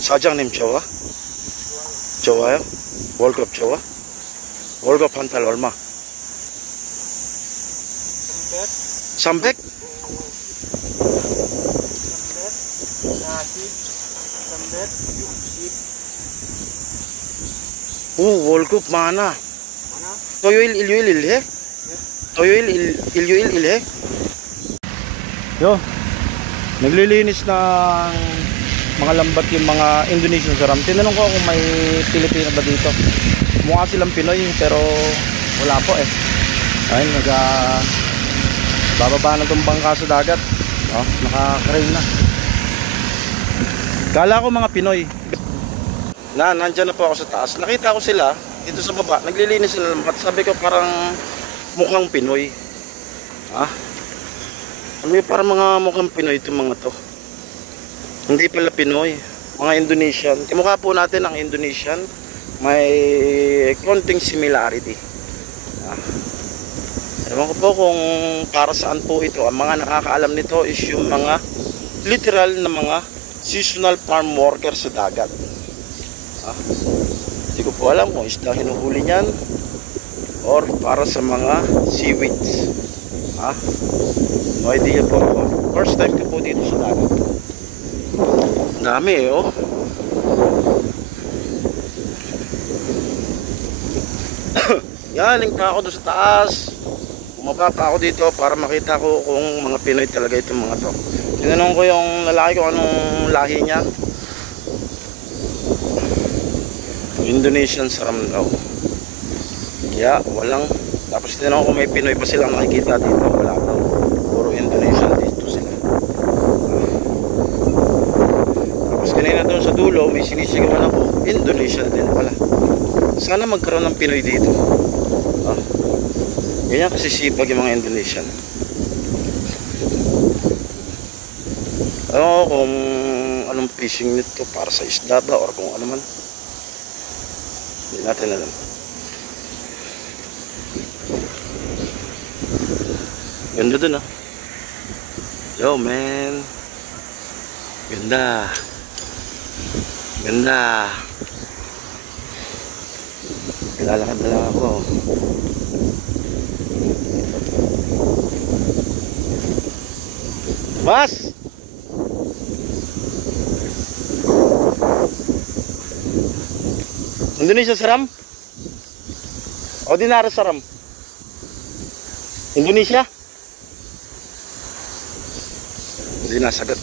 사장님 좋아? 좋아요? 월급 좋아? 월급 한 달 얼마? 300? 300? 오, 월급 많아. 토요일, 일요일 일해? 토요일, 일요일 일해? Yo, naglilinis ng mga lambat yung mga Indonesian saram. Tinanong ko kung may Pilipino ba dito. Mukha silang Pinoy pero wala po eh. Ayun, bababa na itong bangka sa dagat. Oh, naka-crane na. Kala ko mga Pinoy. Nandyan na po ako sa taas. Nakita ko sila dito sa baba. Naglilinis sila lambat. Sabi ko parang mukhang Pinoy. Ano yung parang mga mukhang Pinoy itong mga to. Hindi pala Pinoy, mga Indonesian. Kamukha po natin ang Indonesian. May konting similarity. Ewan ko po kung para saan po ito. Ang mga nakakaalam nito is yung mga literal na mga seasonal farm worker sa dagat. Hindi ko po alam kung isda hinuhuli niyan or para sa mga seaweeds. No idea po ako. First time ko po dito sa dagat. Dami eh, oh. Galing pa ako doon sa taas. Bumaba pa ako dito para makita ko kung mga Pinoy talaga itong mga to. Tinanong ko yung lalaki ko anong lahi niya. Indonesian saram daw. Kaya walang. Tapos tinanong ko may Pinoy pa silang nakikita dito. Wala daw. Puro Indonesian dito sila. Tapos kanina doon sa dulo may sinisigawan ako. Indonesian din pala. Sana magkaroon ng Pinoy dito. Ganyan kasi sipag yung mga Indonesian. Ano kung anong fishing nito para sa isda ba or kung ano man. Hindi natin alam. Ganda dun Yo man. Ganda. Ganda. Lalakad na lang ako. Mas! Indonesia saram? Ordinary saram? Indonesia? Hindi nasagot.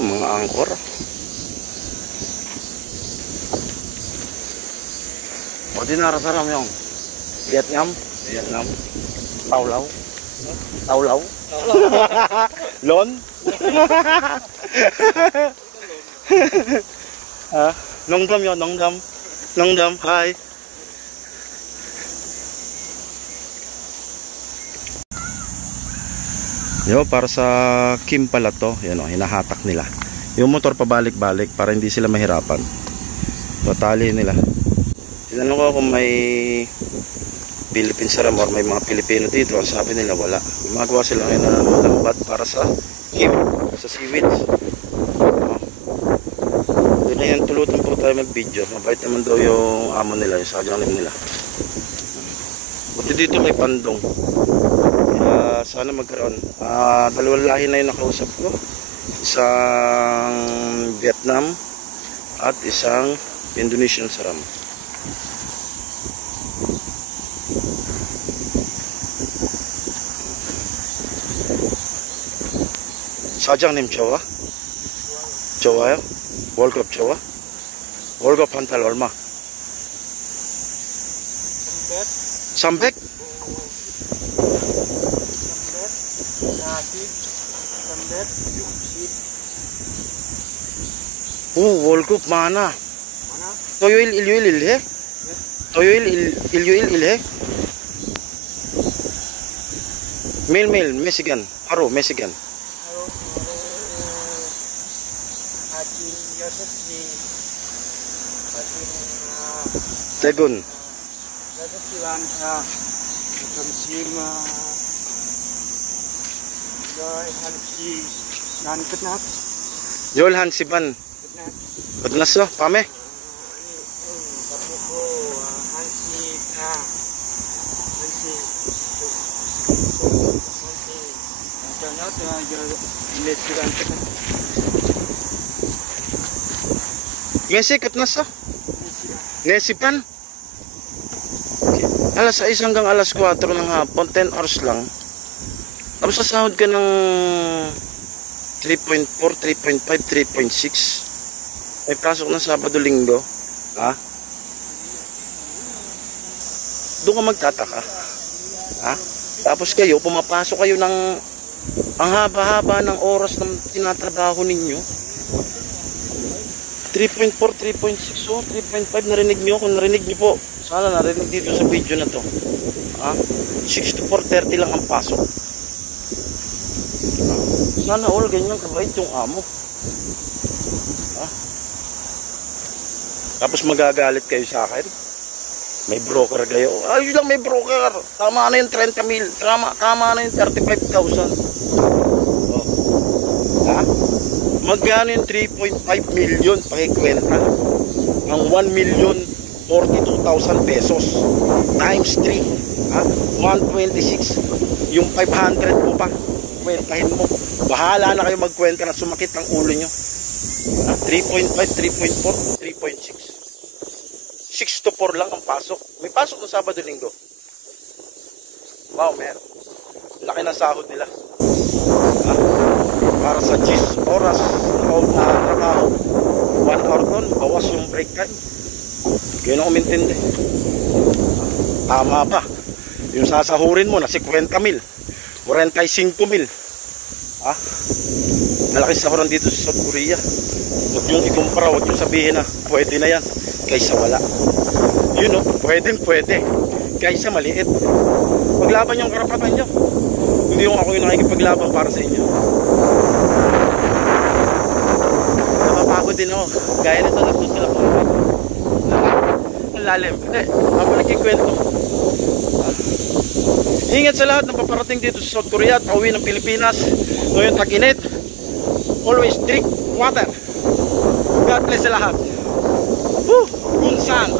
Ang mga angkor. Ordinary saram yung Vietnam. Taulaw. Lon. Nongdam yun, nongdam. Hi. Yo, para sa Kim pala to. Yan hinahatak nila. Yung motor pabalik-balik para hindi sila mahirapan. Patali nila. Tinanong ko kung may Philippine saram or may mga Pilipino dito. Ang sabi nila wala. Gumagawa sila ngayon na lambat para sa Kim, sa seaweeds. Doon na yan, tulutan po tayo mag-video. Mabait naman daw yung amo nila, yung sajanim nila. Buti dito may pandong. Kaya sana magkaroon. Dalawang lahi na yung nakausap ko. Isang Vietnam at isang Indonesian saram. 사장님 좋아? 좋아요? 월급 좋아? 월급 한 달 얼마? 300? 300? 오, 월급 많아. 토요일, 일요일 일해? 토요일, 일요일 일해? 매일매일 몇 시간? 하루 몇 시간? Tegun. Yol Hansiban. Badnas no, pame. Ngesi katnas no? Ngesipan. Alas 6 hanggang alas 4 ng hapon, 10 hours lang. Tapos sasahod ka ng 3.4, 3.5, 3.6. May pasok ng Sabado Linggo. Ha? Doon ka magtataka. Ha? Tapos kayo, pumapasok kayo ng ang haba-haba ng oras ng tinatrabaho ninyo. 3.4, 3.6, oh, 3.5, narinig nyo? Kung narinig nyo po, sana narinig dito sa video na to. Ha? 6 to 4:30 lang ang pasok. Sana all ganyan kabait yung amo. Ha? Tapos magagalit kayo sa akin. May broker kayo. Ayos lang, may broker. Tama na yung 30 mil. Tama na yung 35,000. Oh. Ha? Magkano yung 3.5 million pakikwenta? Ang 1,042,000 pesos times 3. Ha? 126. Yung 500 mo pa. Kwentahin mo. Bahala na kayo magkwenta na sumakit ang ulo nyo. 3.5, 3.4, 3.6. 6 to 4 lang ang pasok. May pasok ng Sabado Linggo. Wow, meron. Laki ng sahod nila. Ha? Para sa 10 oras na trabaho, 1 hour doon, bawas yung break time. Kaya na umintindi. Tama pa. Yung sasahurin mo na 50 mil, 45 mil. Ha? Malaki sahuran dito sa South Korea. Huwag yung ikumpara, huwag yung sabihin na pwede na yan kaysa wala. Yun o, pwede kaysa maliit. Paglaban yung karapatan nyo. Hindi yung ako yung nakikipaglaban para sa inyo. Napapagod din ako. Gaya nito, nagtutulak ko. Ang lalim. Hindi, ako nagkikwento. Ingat sa lahat ng paparating dito sa South Korea at pauwi ng Pilipinas. Ngayon tag-init. Always drink water. God bless sa lahat. Woo! Kung saan